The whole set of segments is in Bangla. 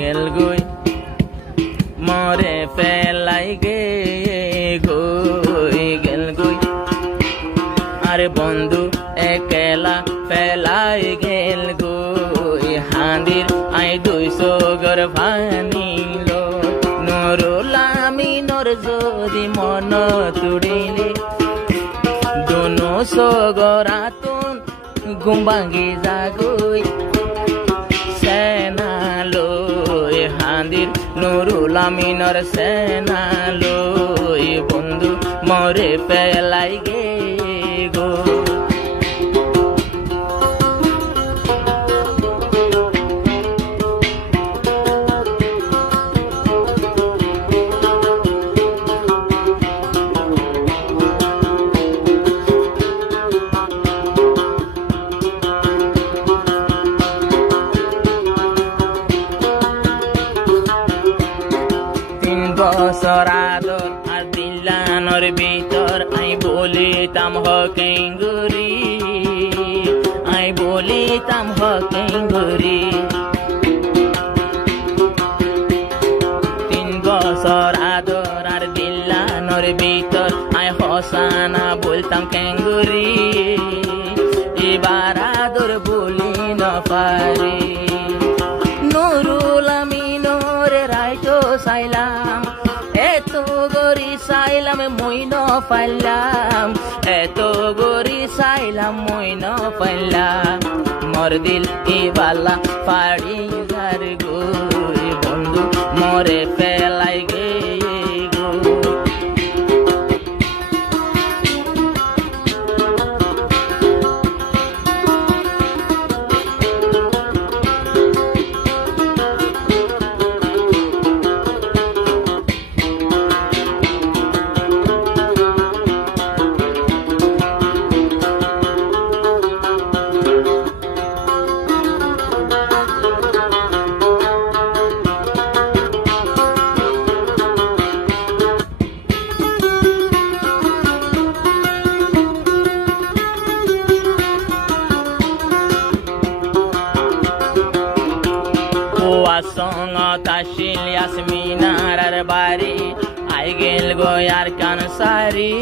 গেল গই মরে ফেলাই গে গই গেল গই আরে বন্ধু একলা ফেলাই গেল গই হাঁদির আই 200 গর ভানিল নুরুল আমিনর যদি মন তুড়িলে দোনো সগরাতুন ঘুম ভাঙি জাগই সেনালই হাঁদির নুরুল আমিনর সেনালই বন্ধু মরে ফেলাই গে গো বছর আদর আর দিলানোর ভিতর আই বলিতাম হকেঙ্গুরি আই বলিতাম হকেঙ্গুরি 3 বছর আদর আর দিলানোর ভিতর আই হসানা বলতাম কেঙ্গুরি এবার আদর বলি না পারি নুরুল আমিনর রাইতো সাইলাম এত গরি সাইলাম মই ন পাইলাম এত গরি সাইলাম মই ন পাইলাম মর দিল ইবালা পাড়ি যার গই বন্ধু মরে ফেলাই গে গো সঙ্গত আসিল ইয়াসমিনার বাড়ি আই গেল গোয়ার কান সারি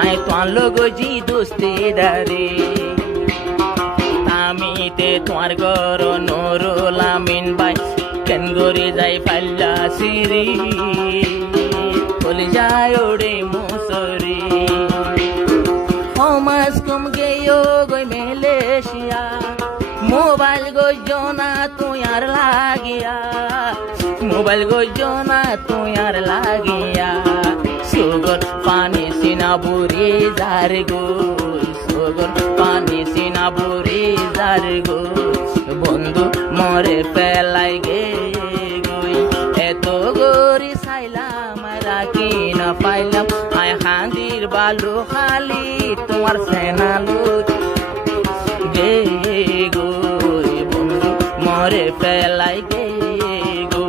আই তোর লোক জি দোস্তি দারি আমিতে তোমার গর নুরুল আমিন ভাই কেন গরি যাই পাল্লা সিরি বলি যায় ওরে মুসরি হমাস কম গেও গই মালয়েশিয়া মোবাইল গইজো না তুই আর লাগিয়া মোবাইল গইজো না তুই আর লাগিয়া সুগর পানি সিনা বুড়ি যার গো সুগর পানি সিনা বুড়ি যার গো বন্ধু মরে ফেলাই গে গই এত গরি সাইলাম রাখি না পাইলাম আয় হাঁদির বালু খালি তোমার সেনালু গে গো বন্ধু মরে ফেলাই গে গো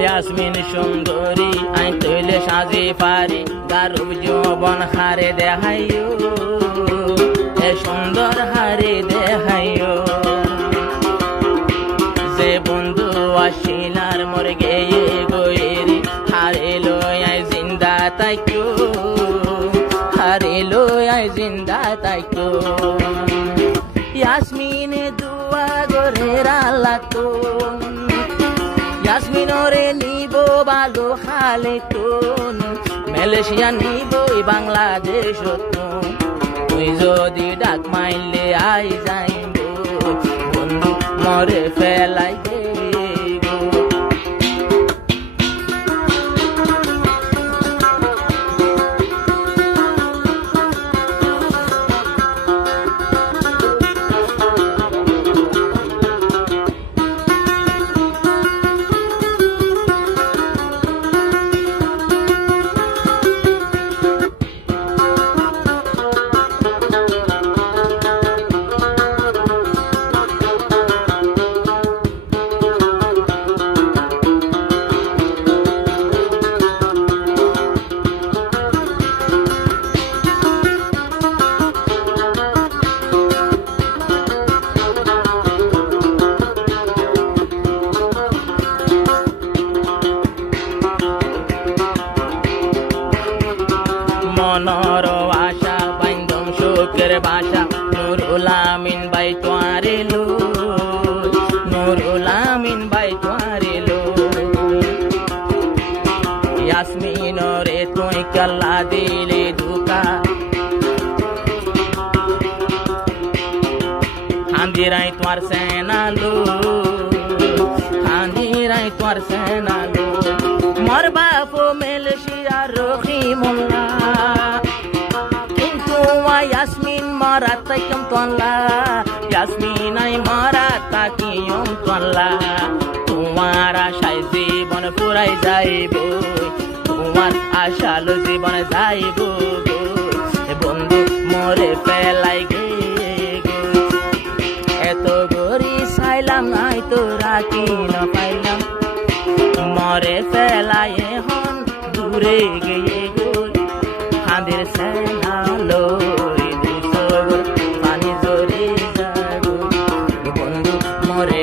ইয়াসমিন সুন্দরী আই তৈলে সাজে পারি গারুব যৌবন হারে দেখাইও এ সুন্দর হারে দেখাইও যে বন্ধু আসিলার মোর গেয়ে গয়েরি হারে লই আই জিন্দা তাইকো হারে লই আই জিন্দা তাইকো ইয়াসমিনে দুয়া গরের আল্লাতুন ইয়াসমিনরে নিব ভালো খালে তুন মালয়েশিয়া নিব বাংলাদেশ তুই যদি ডাক মাইলে আই যাইব মরে ফেলাই গো। মনর আশা বাইন্দম সুখের বাসা নুরুল আমিন বাই তোয়ারে লো, নুরুল আমিন বাই তোয়ারে লো। ইয়াসমিন রে তুই কাল্লা দিলে দুকা, হান্দিরাই তোয়ার সেনা লো, হান্দিরাই তোয়ার সেনা লো। মোর বাপো মেলশিয়া রহিমুল্লাহ, কিন্তু ইয়াসমিন মারা তাইকম তোলা, ইয়াসমিন আই মারা তাকিয়ম তোলা। তোমার আশায় জীবন ফুরাই যাইব, তোমার আশালো জীবন যাইব গো। বন্ধু মরে ফেলাই গে গো, এত গরি চাইলাম নাই তো রাখি না পাইলাম। মরে ফেলাই এখন দূরে গিয়ে গো, হাঁদের সেনা লই দুশো পানি জরে যাগো। বন্ধু মরে